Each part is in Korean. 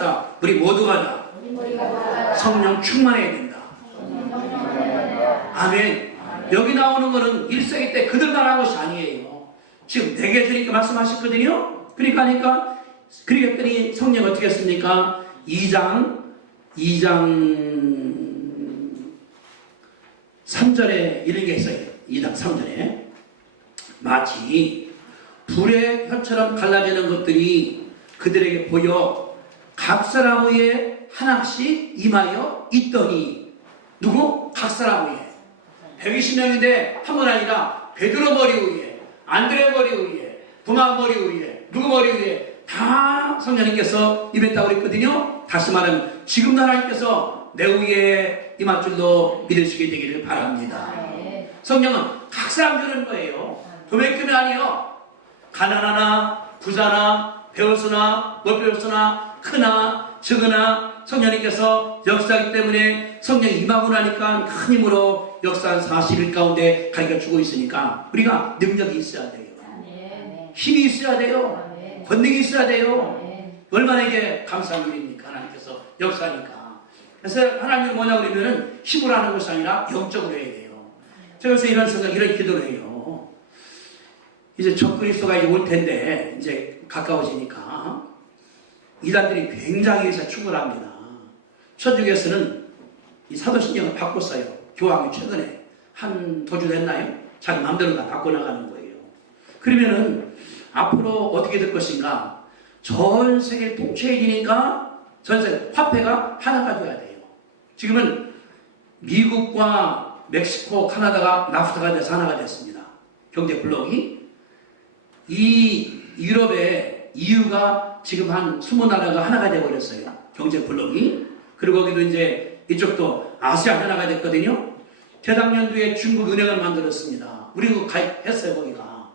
합시다. 우리 모두가 다 성령 충만해야 된다. 아멘. 여기 나오는 거는 1세기 때 그들만 한 것이 아니에요. 지금 4개 드리니까 말씀하셨거든요. 그러니까 그랬더니 성령 어떻게 했습니까? 2장 3절에 이런 게 있어요. 2장 3절에 마치 불의 혀처럼 갈라지는 것들이 그들에게 보여 각 사람 위에 하나씩 임하여 있더니 누구? 각 사람 위에 120명인데 한 번 아니라 베드로 머리 위에 안드레 머리 위에 도마 머리 위에 누구 머리 위에 다 성령님께서 임했다고 그랬거든요. 다시 말하면 지금도 하나님께서 내 위에 임할 줄로 믿으시게 되기를 바랍니다. 성령은 각 사람 주는 거예요. 도매교는 아니에요. 가난하나 부자나 배웠으나 못 배웠으나 크나 적으나 성령님께서 역사하기 때문에 성령이 임하고 나니까 큰 힘으로 역사한 40일 가운데 가르쳐주고 있으니까 우리가 능력이 있어야 돼요. 힘이 있어야 돼요. 권능이 있어야 돼요. 얼마나 이게 감사한 일입니까? 하나님께서 역사하니까. 그래서 하나님은 뭐냐 그러면은 힘으로 하는 것이 아니라 영적으로 해야 돼요. 제가 그래서 이런 생각, 이런 기도를 해요. 이제 적그리스도가 이제 올 텐데 이제 가까워지니까 이단들이 굉장히 해서 충분합니다. 천주교에서는 이 사도신경을 바꿨어요. 교황이 최근에 한 도주 했나요? 자기 마음대로 다 바꿔나가는 거예요. 그러면은 앞으로 어떻게 될 것인가? 전 세계를 통째해지니까 전 세계 화폐가 하나가 돼야 돼요. 지금은 미국과 멕시코, 카나다가 나프타가 돼서 하나가 됐습니다. 경제 블록이. 이 유럽의 EU가 지금 한 20나라가 하나가 되어버렸어요. 경제 블록이. 그리고 거기도 이제 이쪽도 아시아 하나가 됐거든요. 재작년도에 중국 은행을 만들었습니다. 우리도 가입했어요, 거기가.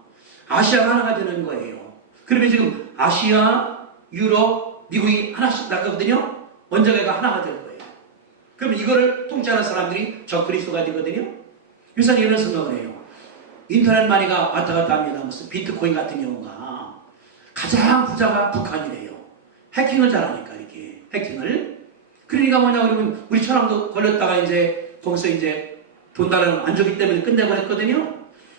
아시아가 하나가 되는 거예요. 그러면 지금 아시아, 유럽, 미국이 하나씩 났거든요. 언젠가 하나가 될 거예요. 그러면 이거를 통치하는 사람들이 적그리스도가 되거든요. 유산이 이런 생각을 해요. 인터넷 마니가 왔다 갔다 합니다. 무슨 비트코인 같은 경우가 가장 부자가 북한이래요. 해킹을 잘하니까 이렇게 해킹을. 그러니까 뭐냐 그러면 우리처럼도 걸렸다가 이제 거기서 이제 돈 달라는 안 주기 때문에 끝내버렸거든요.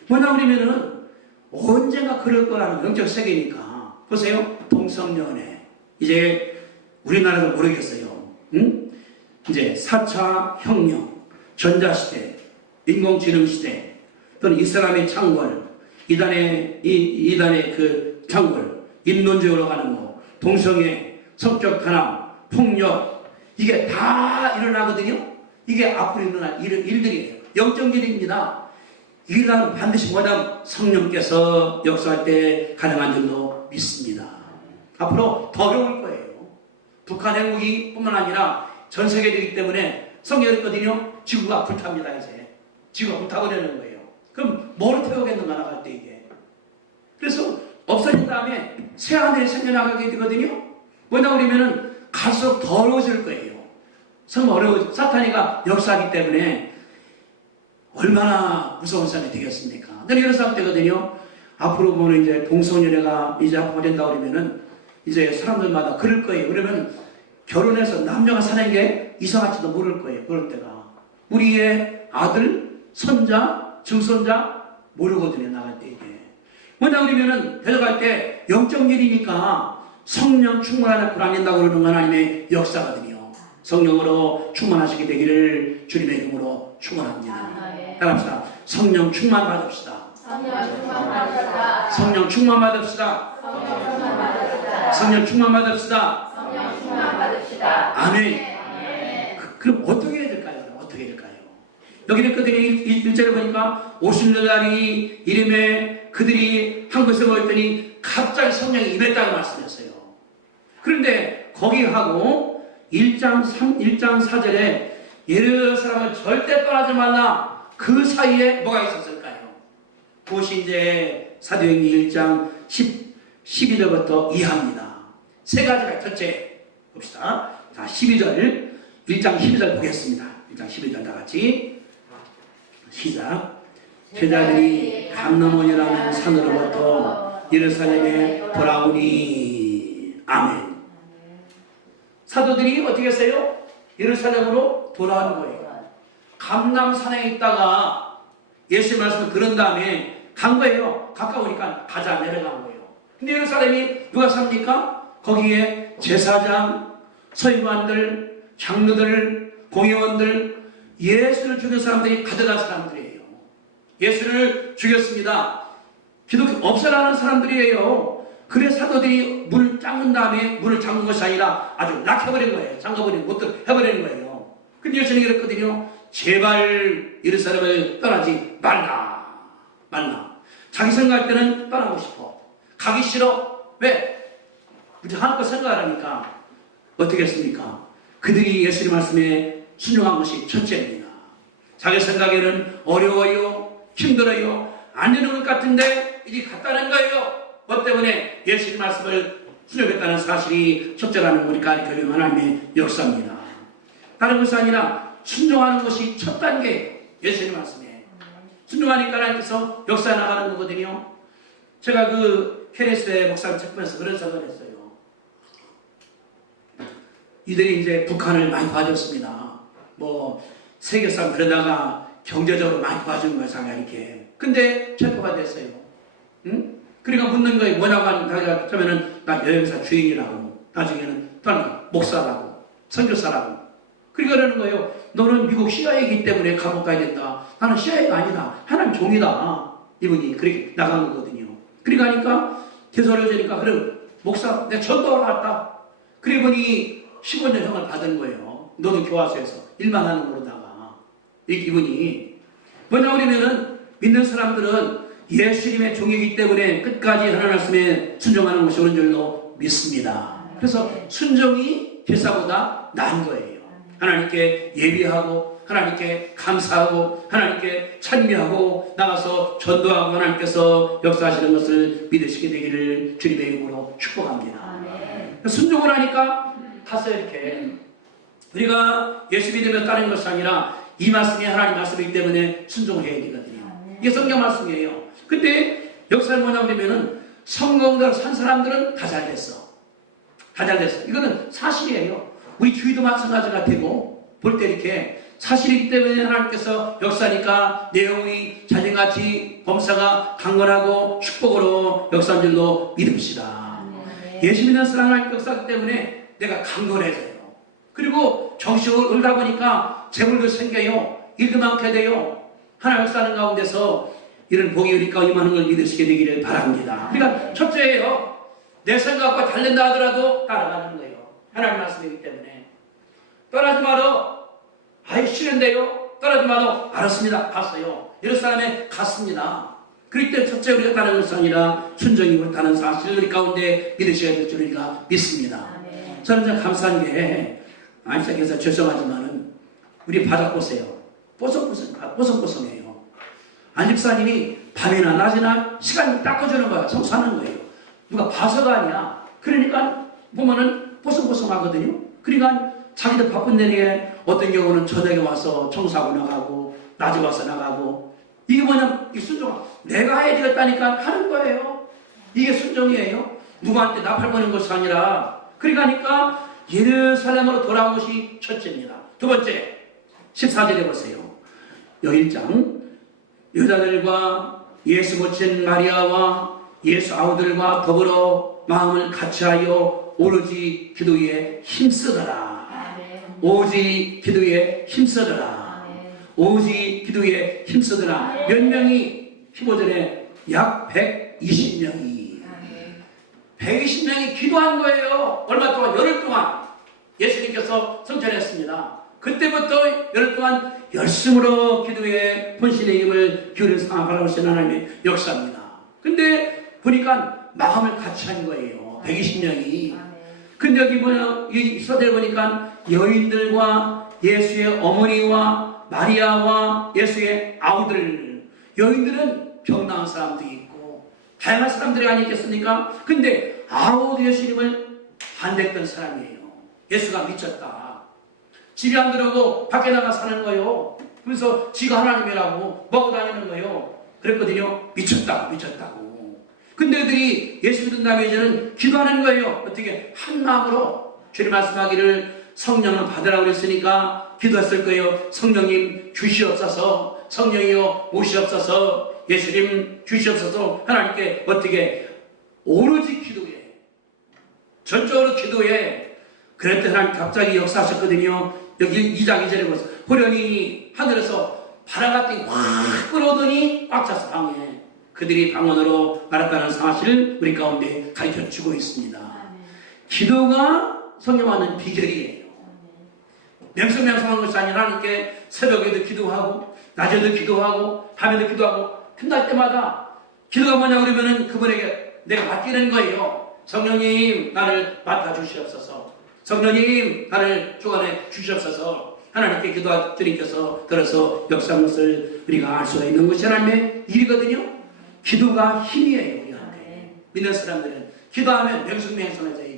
뭐냐 그러면은 언젠가 그럴 거라는 영적 세계니까. 보세요. 동성연애. 이제 우리나라도 모르겠어요. 응? 이제 4차 혁명, 전자시대, 인공지능시대, 또는 이슬람의 창궐, 이단의 그 창궐, 인론적으로 가는 거, 동성애, 성적 탄압, 폭력, 이게 다 일어나거든요. 이게 앞으로 일어날 일들이에요. 영적 일입니다. 이날은 반드시 뭐냐면 성령께서 역사할 때 가능한 줄로 믿습니다. 앞으로 더 어려울 거예요. 북한 핵무기 뿐만 아니라 전 세계이기 때문에 성경이 있거든요. 지구가 불탑니다. 이제 지구가 불타버리는 거예요. 그럼 뭐로 태우겠는가 나갈 때 이게. 그래서 없어진 다음에 새 하늘이 생겨나가게 되거든요. 뭐냐 그러면은 갈수록 더 어려워질 거예요. 정말 어려워. 사탄이가 역사하기 때문에 얼마나 무서운 사람이 되겠습니까? 근데 이런 사람 되거든요. 앞으로 보면 이제 동성연애가 이제 앞으로 된다 그러면은 이제 사람들마다 그럴 거예요. 그러면 결혼해서 남녀가 사는 게 이상할지도 모를 거예요. 그럴 때가. 우리의 아들, 선자, 증손자 모르거든요. 나갈 때 이게. 뭐냐 그러면은 데려갈 때 영적 일이니까 성령 충만하게 불안된다고 그러는 하나님의 역사거든요. 성령으로 충만하시게 되기를 주님의 이름으로 축원합니다. 따라합시다. 성령 충만 받읍시다. 성령 충만 받읍시다. 성령 충만 받읍시다. 아멘. 그럼 어떻게 해야 될까요? 어떻게 해야 될까요? 여기 됐거든요. 1절에 보니까 50년날이 이름에 그들이 한 곳에 모였더니 갑자기 성령이 임했다고 말씀했어요. 그런데 거기하고 1장 4절에 예루살렘을 절대 떠나지 말라. 그 사이에 뭐가 있었을까요? 그것이 이제 사도행전 1장 12절부터 이하입니다. 세 가지가 첫째 봅시다. 자, 12절 1장 12절 보겠습니다. 1장 12절 다 같이 시작. 제자들이 감람원이라는 산으로부터 예루살렘에 돌아오니 아멘. 사도들이 어떻게 했어요? 예루살렘으로 돌아온 거예요. 감람산에 있다가 예수의 말씀을 들은 다음에 간 거예요. 가까우니까 가자 내려간 거예요. 근데 예루살렘이 누가 삽니까? 거기에 제사장, 서기관들, 장로들, 공회원들, 예수를 죽인 사람들이 가져간 사람들이에요. 예수를 죽였습니다. 기독교 없애라는 사람들이에요. 그래 사도들이 문을 잠근 다음에 문을 잠근 것이 아니라 아주 낙해버린 거예요. 잠가버린 못 해버리는 거예요. 근데 예수님이 그랬거든요. 제발 예루살렘을 떠나지 말라. 자기 생각할 때는 떠나고 싶어. 가기 싫어. 왜? 이제 하나님 거 생각하니까 어떻게 했습니까? 그들이 예수님 말씀에 순종한 것이 첫째입니다. 자기 생각에는 어려워요, 힘들어요, 안 되는 것 같은데 이제 갔다는 거예요. 뭐 때문에 예수님 말씀을 순종했다는 사실이 첫째라는 우리 가르쳐주는 하나님의 역사입니다. 다른 것이 아니라 순종하는 것이 첫 단계. 예수님 말씀에 순종하니까 하나님께서 역사에 나가는 거거든요. 제가 그 헤레스의 목사를 책보면서 그런 생각을 했어요. 이들이 이제 북한을 많이 봐줬습니다. 뭐 세계상 그러다가 경제적으로 많이 봐준 거예요, 이렇게. 근데 체포가 됐어요. 응? 그러니까 묻는 거예요. 뭐냐고 하면은 나 여행사 주인이라고, 나중에는 또는 목사라고, 선교사라고. 그러니까 그러는 거예요. 너는 미국 CIA이기 때문에 감옥 가야 된다. 나는 CIA가 아니다. 하나님 종이다. 이분이 그렇게 나간 거거든요. 그러니까 하니까 대소려지니까 그래 목사 내가 전도하러 왔다. 그래 보니 15년형을 받은 거예요. 너는 교화소에서 일만 하는 거로다가. 이 기분이 뭐냐 그러면은 믿는 사람들은 예수님의 종이기 때문에 끝까지 하나님 말씀에 순종하는 것이 옳은 줄로 믿습니다. 그래서 순종이 제사보다 나은 거예요. 하나님께 예비하고 하나님께 감사하고 하나님께 찬미하고 나가서 전도하고 하나님께서 역사하시는 것을 믿으시게 되기를 주님의 이름으로 축복합니다. 순종을 하니까 갔어요. 이렇게 우리가 예수 믿으면 따르는 것이 아니라 이 말씀이 하나님 말씀이기 때문에 순종을 해야 되거든요. 이게 성경 말씀이에요. 근데 역사를 뭐냐고 하면은 성공대로 산 사람들은 다 잘 됐어. 이거는 사실이에요. 우리 주위도 마찬가지 같고 볼 때 이렇게 사실이기 때문에 하나님께서 역사니까 내용이 자신같이 범사가 강건하고 축복으로 역사한 줄로 믿읍시다. 예수 믿는 사람 하나님 역사하기 때문에 내가 강건해져요. 그리고 정신을 을다 보니까 재물도 생겨요. 일도 많게 돼요. 하나님 역사하는 가운데서 이런 복이 우리가 임하는 걸 믿으시게 되기를 바랍니다. 그러니까 첫째예요. 내 생각과 다른다 하더라도 따라가는 거예요. 하나님 말씀이기 때문에. 떠나지 마라. 아이 싫은데요. 떠나지 마라. 알았습니다. 갔어요. 예루살렘에 갔습니다. 그렇기 때문에 첫째 우리가 따르는 것이 아니라 순종이 옳다는 사실을 우리 가운데 믿으셔야 될 줄 우리가 믿습니다. 저는 참 감사한 게 안시장께서 죄송하지만은 우리 바닥 보세요. 뽀송뽀송해요. 안집사님이 밤이나 낮이나 시간 닦아주는 거야. 청소하는 거예요. 누가 봐서가 아니야. 그러니까 보면은 뽀송뽀송하거든요. 그러니까 자기도 바쁜 내리에 어떤 경우는 저녁에 와서 청소하고 나가고 낮에 와서 나가고 이게 뭐냐면 이 순종 내가 해야 되겠다니까 하는 거예요. 이게 순종이에요. 누구한테 나팔 보는 것이 아니라 그러니까 예루살렘으로 돌아온 것이 첫째입니다. 두 번째 14절에 보세요. 여기 1장 여자들과 예수 모친 마리아와 예수 아우들과 더불어 마음을 같이하여 오로지 기도에 힘쓰더라. 오직 기도에 힘쓰더라. 오직 기도에 힘쓰더라. 몇 명이 15절에 약 120명이 120명이 기도한 거예요. 얼마 동안? 열흘 동안 예수님께서 성천했습니다. 그때부터 열흘 동안 열심으로 기도에 본신의 힘을 기울인 상황을 바라보시는 하나님의 역사입니다. 근데 보니까 마음을 같이 한 거예요. 120명이. 근데 여기 뭐냐, 이 서대를 보니까 여인들과 예수의 어머니와 마리아와 예수의 아우들, 여인들은 병나은 사람도 있고 다양한 사람들이 아니겠습니까? 근데 아우도 예수님을 반대했던 사람이에요. 예수가 미쳤다. 집에 안 들어오고 밖에 나가 사는 거예요. 그래서 지가 하나님이라고 먹고 다니는 거예요. 그랬거든요. 미쳤다고. 근데 그들이 예수 믿은 다음에 이제는 기도하는 거예요. 어떻게? 한 마음으로 주님 말씀하기를 성령을 받으라고 그랬으니까 기도했을 거예요. 성령님 주시옵소서, 성령이여 오시옵소서, 예수님 주시옵소서. 하나님께 어떻게 오로지 기도해, 전적으로 기도해. 그랬더니 하나님 갑자기 역사하셨거든요. 여기 2장 2절에 보세요. 호련히 하늘에서 바람 같은 게 확 끌어오더니 꽉 찼어, 방에. 그들이 방언으로 말했다는 사실을 우리 가운데 가르쳐주고 있습니다. 기도가 성령하는 비결이에요. 명성명성한 것이 아니라 하나님께 새벽에도 기도하고 낮에도 기도하고 밤에도 기도하고 끝날 때마다 기도가 뭐냐 그러면은 그분에게 내가 맡기는 거예요. 성령님 나를 맡아주시옵소서, 성령님 나를 주관해 주시옵소서. 하나님께 기도하 주님께서 들어서 역사한 것을 우리가 알 수가 있는 것이 하나님의 일이거든요. 기도가 힘이에요. 우리한테 믿는 사람들은 기도하면 명승명성해져. 이게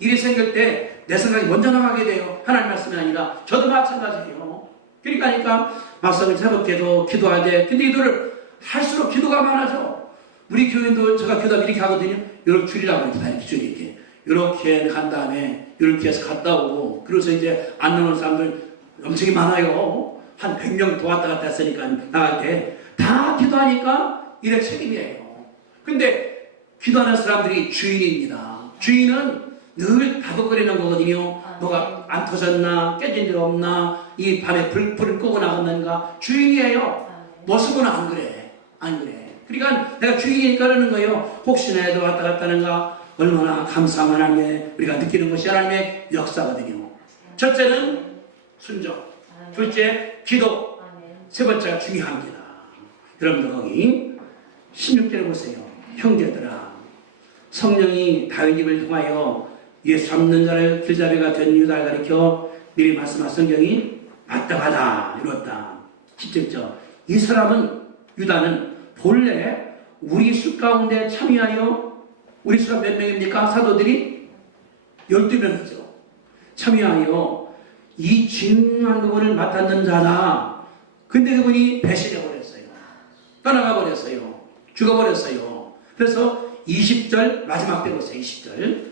일이 생길 때 내 생각이 먼저 나가게 돼요. 하나님 말씀이 아니라. 저도 마찬가지예요. 그러니까 막상 새벽에도 기도하되, 근데 기도를 할수록 기도가 많아져. 우리 교인도 제가 기도하면 이렇게 하거든요. 이렇게 줄이라고 합니다. 이렇게 줄이게. 이렇게 간 다음에 이렇게 해서 갔다 오고, 그래서 이제 안 나오는 사람들 엄청 많아요. 한 100명 더 왔다 갔다 했으니까 나갈 때 다 기도하니까 일의 책임이에요. 근데 기도하는 사람들이 주인입니다. 주인은 늘 다독거리는 거거든요. 뭐가 안 터졌나, 깨진 일 없나, 이 밤에 불을 끄고 나갔는가. 주인이에요. 모습은 안 그래. 안 그래. 그러니까 내가 주인이니까 그러는 거예요. 혹시나 해도 왔다 갔다 하는가. 얼마나 감사한 하나님의 우리가 느끼는 것이 하나님의 역사거든요. 첫째는 순종, 둘째 기도, 세 번째가 중요합니다. 여러분들 거기 16절에 보세요. 형제들아, 성령이 다윗을 통하여 예수 잡는 자를 길잡이가 된 유다를 가리켜 미리 말씀한 성경이 마땅하다 이뤘다. 17절, 이 사람은 유다는 본래 우리 수 가운데 참여하여, 우리 수가 몇 명입니까? 사도들이 12명이죠. 참여하여 이 진한 부분을 맡았는 자다. 근데 그분이 배신해버렸어요. 떠나가버렸어요. 죽어버렸어요. 그래서 20절 마지막 때 보세요. 20절,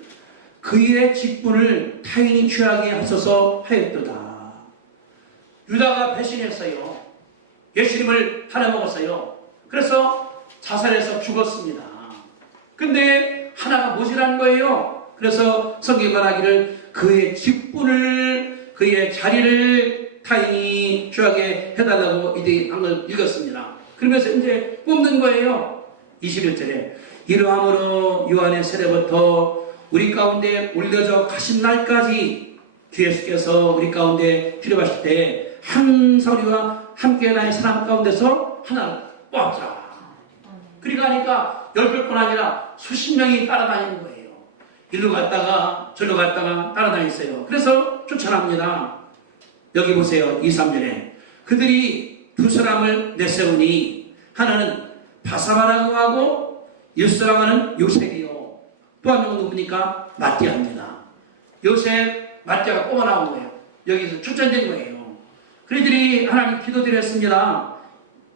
그의 직분을 타인이 취하게 하소서 하였도다. 유다가 배신했어요. 예수님을 팔아먹었어요. 그래서 자살해서 죽었습니다. 근데 하나가 모자란 거예요. 그래서 성경이 말하기를 그의 직분을, 그의 자리를 타인이 취하게 해달라고 이들이 한 걸 읽었습니다. 그러면서 이제 뽑는 거예요. 21절에 이러함으로 요한의 세례부터 우리 가운데 올려져 가신 날까지 주 예수께서 우리 가운데 필요하실 때 항상 우리와 함께 다닌 사람 가운데서 하나를 뽑자. 그러니까 10명 뿐 아니라 수십 명이 따라다니는 거예요. 일로 갔다가 절로 갔다가 따라다녔어요. 그래서 추천합니다. 여기 보세요. 2, 3절에 그들이 두 사람을 내세우니 하나는 바사바라고 하고 일서라고 하는 요셉이요. 또 한 명은 누굽니까? 마띠아입니다. 요셉, 마띠아가 뽑아 나온 거예요. 여기서 추천된 거예요. 그들이 하나님 기도드렸습니다.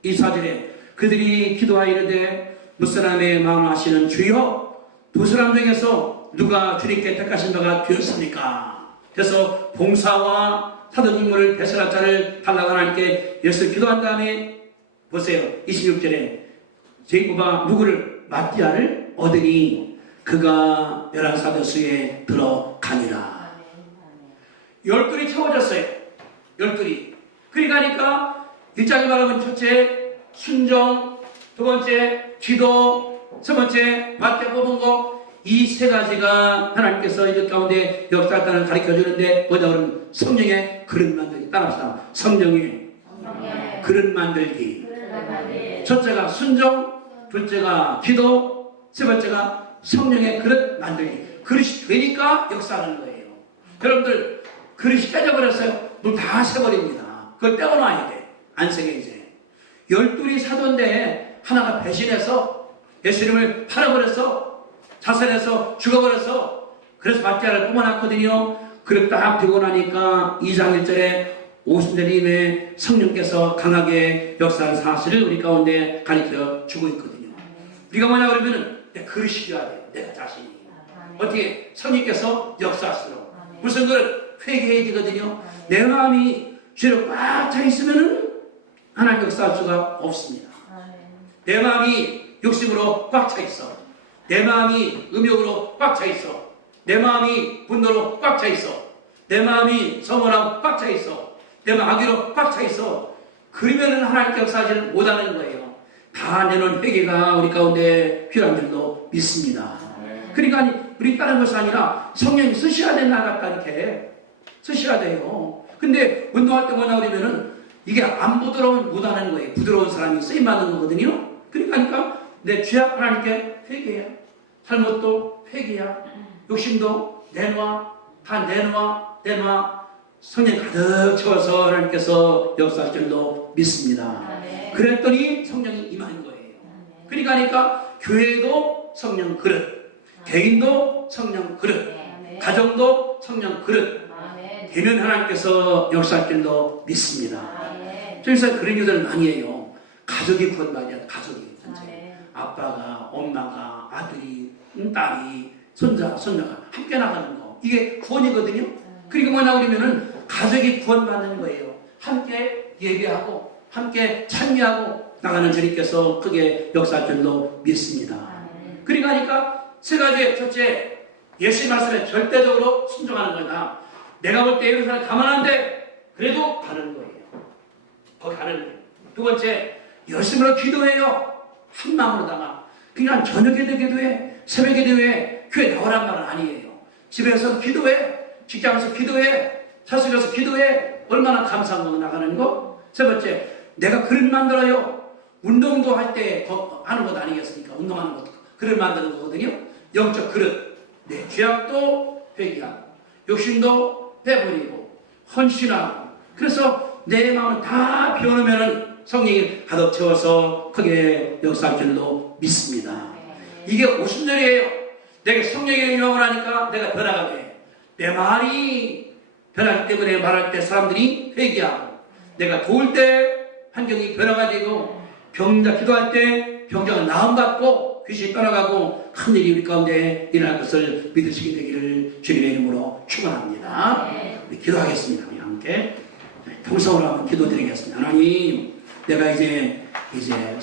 이 4절에 그들이 기도하이르되 무사람의 마음을 아시는 주여, 두 사람 중에서 누가 주님께 택하신 바가 되었습니까? 그래서 봉사와 사도직무를 배설할 자를 달라고 하나님께 예수 기도한 다음에 보세요. 26절에 제이코가 누구를? 마띠아를 얻으니 그가 열왕사도수에 들어가니라. 12이 채워졌어요. 12이. 그러니까 1장에 말하면 첫째 순종, 두 번째 기도, 세 번째 마띠아 뽑은 거, 이 세 가지가 하나님께서 이들 가운데 역사했다는 가르쳐 주는데 뭐냐 그러면 성령의 그릇 만들기. 따라합시다. 성령의 그릇 만들기. 첫째가 순종, 둘째가 기도, 세 번째가 성령의 그릇 만들기. 그릇이 되니까 역사하는 거예요. 여러분들 그릇이 깨져버렸어요. 물 다 새버립니다. 그걸 떼어놔야 돼. 안 새게 이제. 12이 사도인데 하나가 배신해서 예수님을 팔아버렸어. 자살해서 죽어버렸어. 그래서 마띠아를 뽑아놨거든요. 그렇게 딱 되고 나니까 2장 1절에 50년 이내에 성령께서 강하게 역사한 사실을 우리 가운데 가르쳐 주고 있거든요. 우리가 뭐냐 그러면은 내 그릇이 되어야 돼요. 내가 자신이. 어떻게 성령께서 역사하시도록. 무슨 걸 회개해지거든요. 내 마음이 죄로 꽉 차 있으면은 하나님 역사할 수가 없습니다. 내 마음이 욕심으로 꽉 차 있어. 내 마음이 음욕으로 꽉 차 있어. 내 마음이 분노로 꽉 차 있어. 내 마음이 서문하고 꽉 차 있어. 내 마음 악의로 꽉 차 있어. 그러면은 하나님께 역사하지를 못하는 거예요. 다 내놓은 회개가 우리 가운데 필요한 줄로 믿습니다. 그러니까 우리 다른 것이 아니라 성령이 쓰셔야 된다 같다 이렇게 쓰셔야 돼요. 근데 운동할 때 뭐냐 그러면은 이게 안 부드러우면 못하는 거예요. 부드러운 사람이 쓰임받는 거거든요. 그러니까 내 죄악 하나님께 회개야. 잘못도 회개야. 욕심도 내놔. 다 내놔. 성령 가득 채워서 하나님께서 역사할 줄로 믿습니다. 그랬더니 성령이 임하는 거예요. 그러니까 교회도 성령 그릇, 개인도 성령 그릇, 가정도 성령 그릇 되면 하나님께서 역사할 줄로 믿습니다. 그래서 그런 일들 많이 해요. 가족이 구원받아야 가족이. 아빠가, 엄마가, 아들이, 딸이, 손자가 함께 나가는 거. 이게 구원이거든요. 그러니까 뭐냐 그러면은 가족이 구원받는 거예요. 함께 예배하고 함께 찬미하고 나가는 주님께서 크게 역사할 줄로 믿습니다. 그러니까 세 가지. 첫째, 예수의 말씀에 절대적으로 순종하는 거다. 내가 볼 때 예루살렘 가면 안 돼. 그래도 가는 거예요. 거기 가는 거예요. 두 번째, 열심으로 기도해요. 한 마음으로다가. 그냥 저녁에도 기도해, 새벽에 기도해, 교회 나오란 말은 아니에요. 집에서 기도해, 직장에서 기도해, 사석에서 기도해. 얼마나 감사한 거 나가는 거. 세 번째, 내가 그릇 만들어요. 운동도 할 때 하는 것 아니겠습니까? 운동하는 것도 그릇 만드는 거거든요. 영적 그릇. 내 죄악도 회개하고 욕심도 빼버리고 헌신하고. 그래서 내 마음을 다 비워놓으면 성령이 가득 채워서 크게 역사할 줄로 믿습니다. 이게 오순절이에요. 내가 성령의 영향을 하니까 내가 변화가 돼. 내 말이 변하기 때문에 말할 때 사람들이 회개하고, 내가 도울 때 환경이 변화가 되고, 병자 기도할 때 병자가 나음받고 귀신이 떠나가고 큰 일이 우리 가운데 일어날 것을 믿으시게 되기를 주님의 이름으로 축원합니다. 우리 기도하겠습니다. 우리 함께 통성으로 한번 기도드리겠습니다. 하나님, 내가 이제 순종하는